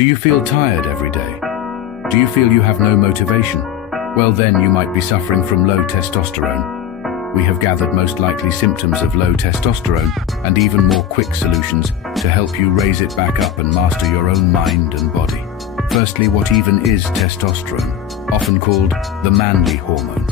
Do you feel tired every day? Do you feel you have no motivation? Well, then you might be suffering from low testosterone. We have gathered most likely symptoms of low testosterone and even more quick solutions to help you raise it back up and master your own mind and body. Firstly, what even is testosterone? Often called the manly hormone.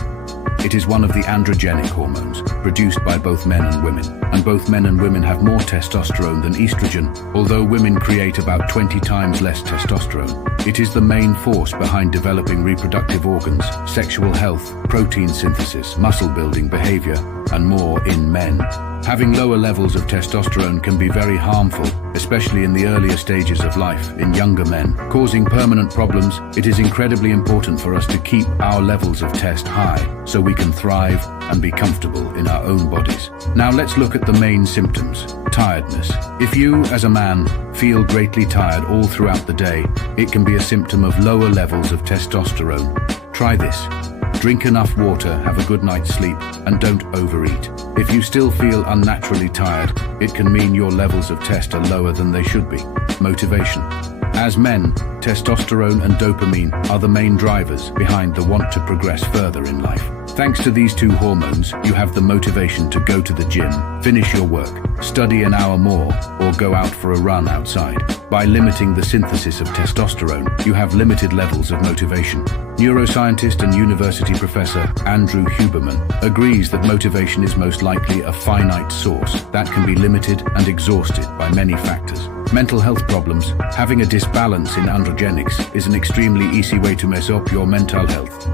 It is one of the androgenic hormones produced by both men and women, and both men and women have more testosterone than estrogen, although women create about 20 times less testosterone. It is the main force behind developing reproductive organs, sexual health, protein synthesis, muscle building, behavior, and more in men. Having lower levels of testosterone can be very harmful, especially in the earlier stages of life, in younger men, causing permanent problems. It is incredibly important for us to keep our levels of test high so we can thrive and be comfortable in our own bodies. Now let's look at the main symptoms. Tiredness. If you, as a man, feel greatly tired all throughout the day, it can be a symptom of lower levels of testosterone. Try this. Drink enough water, have a good night's sleep, and don't overeat. If you still feel unnaturally tired, it can mean your levels of test are lower than they should be. Motivation. As men, testosterone and dopamine are the main drivers behind the want to progress further in life. Thanks to these two hormones, you have the motivation to go to the gym, finish your work, study an hour more, or go out for a run outside. By limiting the synthesis of testosterone, you have limited levels of motivation. Neuroscientist and university professor Andrew Huberman agrees that motivation is most likely a finite source that can be limited and exhausted by many factors. Mental health problems. Having a disbalance in androgenics is an extremely easy way to mess up your mental health.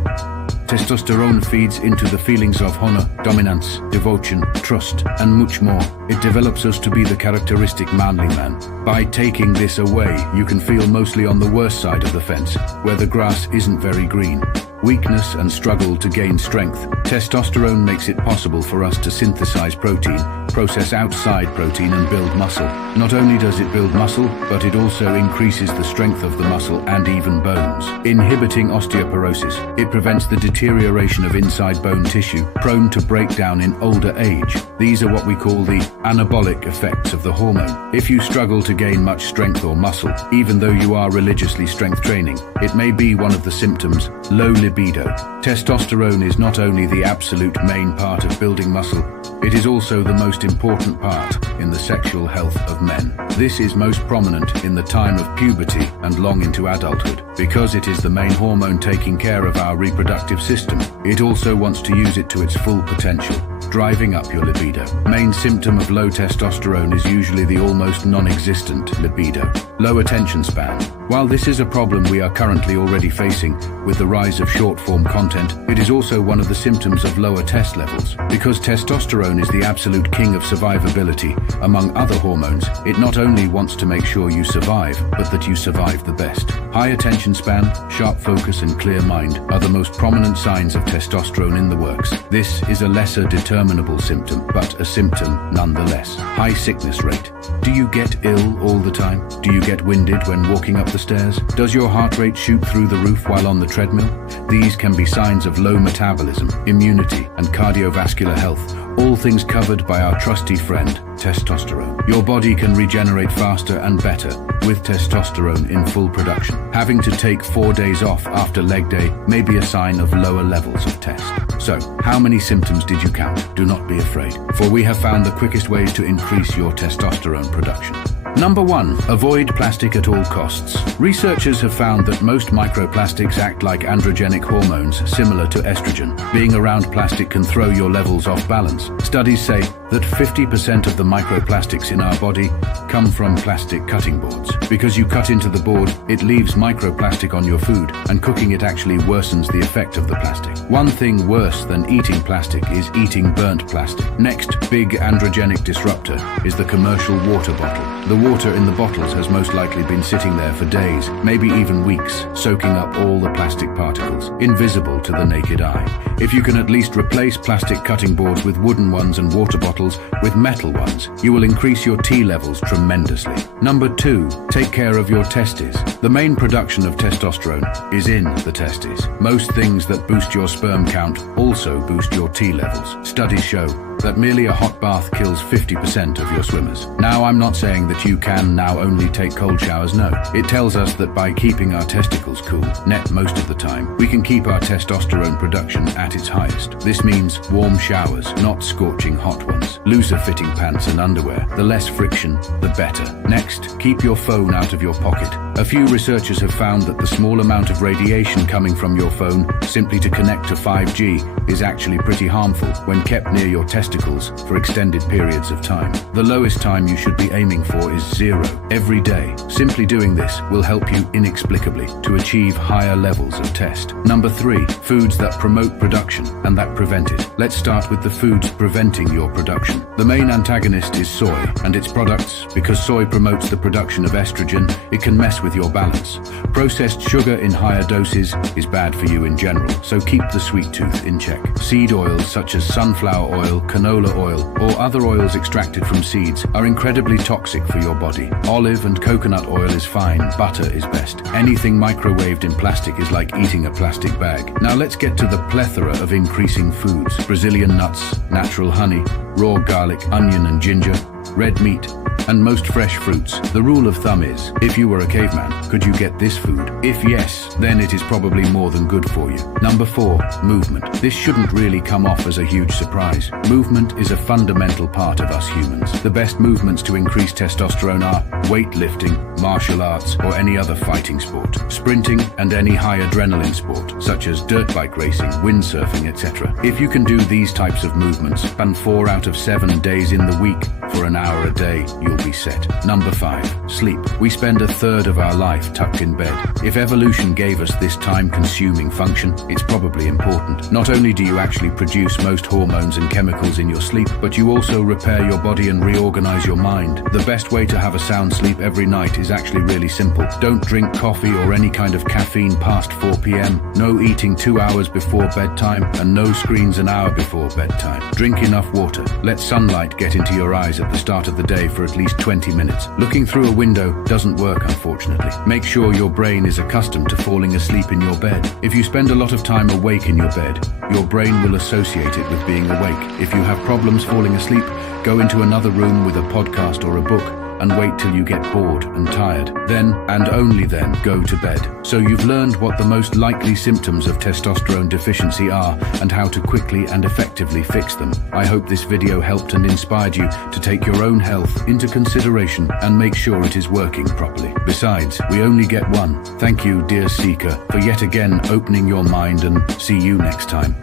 Testosterone feeds into the feelings of honor, dominance, devotion, trust, and much more. It develops us to be the characteristic manly man. By taking this away, you can feel mostly on the worst side of the fence, where the grass isn't very green. Weakness and struggle to gain strength. Testosterone makes it possible for us to synthesize protein, process outside protein, and build muscle. Not only does it build muscle, but it also increases the strength of the muscle and even bones. Inhibiting osteoporosis. It prevents the deterioration of inside bone tissue, prone to breakdown in older age. These are what we call the anabolic effects of the hormone. If you struggle to gain much strength or muscle, even though you are religiously strength training, it may be one of the symptoms. Low libido. Testosterone is not only the absolute main part of building muscle, it is also the most important part in the sexual health of men. This is most prominent in the time of puberty and long into adulthood. Because it is the main hormone taking care of our reproductive system, it also wants to use it to its full potential, driving up your libido. Main symptom of low testosterone is usually the almost non-existent libido. Low attention span. While this is a problem we are currently already facing with the rise of short-form content, it is also one of the symptoms of lower test levels. Because testosterone is the absolute king of survivability among other hormones, it not only wants to make sure you survive, but that you survive the best. High attention span, sharp focus, and clear mind are the most prominent signs of testosterone in the works. This is a lesser determinable symptom, but a symptom nonetheless. High sickness rate. Do you get ill all the time? Do you get winded when walking up the stairs? Does your heart rate shoot through the roof while on the treadmill? These can be signs of low metabolism, immunity, and cardiovascular health, all things covered by our trusty friend, testosterone. Your body can regenerate faster and better with testosterone in full production. Having to take 4 days off after leg day may be a sign of lower levels of test. So, how many symptoms did you count? Do not be afraid, for we have found the quickest ways to increase your testosterone production. Number 1. Avoid plastic at all costs. Researchers have found that most microplastics act like androgenic hormones similar to estrogen. Being around plastic can throw your levels off balance. Studies say that 50% of the microplastics in our body come from plastic cutting boards. Because you cut into the board, it leaves microplastic on your food, and cooking it actually worsens the effect of the plastic. One thing worse than eating plastic is eating burnt plastic. Next big androgenic disruptor is the commercial water bottle. The water in the bottles has most likely been sitting there for days, maybe even weeks, soaking up all the plastic particles, invisible to the naked eye. If you can at least replace plastic cutting boards with wooden ones and water bottles with metal ones, you will increase your T levels tremendously. Number 2, take care of your testes. The main production of testosterone is in the testes. Most things that boost your sperm count also boost your T levels. Studies show that merely a hot bath kills 50% of your swimmers. Now, I'm not saying that you can now only take cold showers, no. It tells us that by keeping our testicles cool, net most of the time, we can keep our testosterone production at its highest. This means warm showers, not scorching hot ones. Looser fitting pants and underwear. The less friction, the better. Next, keep your phone out of your pocket. A few researchers have found that the small amount of radiation coming from your phone simply to connect to 5G is actually pretty harmful when kept near your testicles for extended periods of time. The lowest time you should be aiming for is 0 every day. Simply doing this will help you inexplicably to achieve higher levels of test. Number 3, foods that promote production and that prevent it. Let's start with the foods preventing your production. The main antagonist is soy and its products. Because soy promotes the production of estrogen, it can mess with your balance. Processed sugar in higher doses is bad for you in general, so keep the sweet tooth in check. Seed oils such as sunflower oil, canola oil, or other oils extracted from seeds are incredibly toxic for your body. Olive and coconut oil is fine, butter is best. Anything microwaved in plastic is like eating a plastic bag. Now let's get to the plethora of increasing foods. Brazilian nuts, natural honey, raw garlic, onion and ginger, red meat, and most fresh fruits. The rule of thumb is, if you were a caveman, could you get this food? If yes, then it is probably more than good for you. Number 4, movement. This shouldn't really come off as a huge surprise. Movement is a fundamental part of us humans. The best movements to increase testosterone are weightlifting, martial arts, or any other fighting sport, sprinting, and any high adrenaline sport, such as dirt bike racing, windsurfing, etc. If you can do these types of movements, and 4 out of 7 days in the week, for an hour a day, you'll be set. Number 5, sleep. We spend a third of our life tucked in bed. If evolution gave us this time-consuming function, it's probably important. Not only do you actually produce most hormones and chemicals in your sleep, but you also repair your body and reorganize your mind. The best way to have a sound sleep every night is actually really simple. Don't drink coffee or any kind of caffeine past 4 p.m. No eating 2 hours before bedtime, and no screens an hour before bedtime. Drink enough water. Let sunlight get into your eyes at the start of the day for at least 20 minutes. Looking through a window doesn't work, unfortunately. Make sure your brain is accustomed to falling asleep in your bed. If you spend a lot of time awake in your bed, your brain will associate it with being awake. If you have problems falling asleep, go into another room with a podcast or a book and wait till you get bored and tired. Then, and only then, go to bed. So you've learned what the most likely symptoms of testosterone deficiency are and how to quickly and effectively fix them. I hope this video helped and inspired you to take your own health into consideration and make sure it is working properly. Besides, we only get one. Thank you, dear seeker, for yet again opening your mind, and see you next time.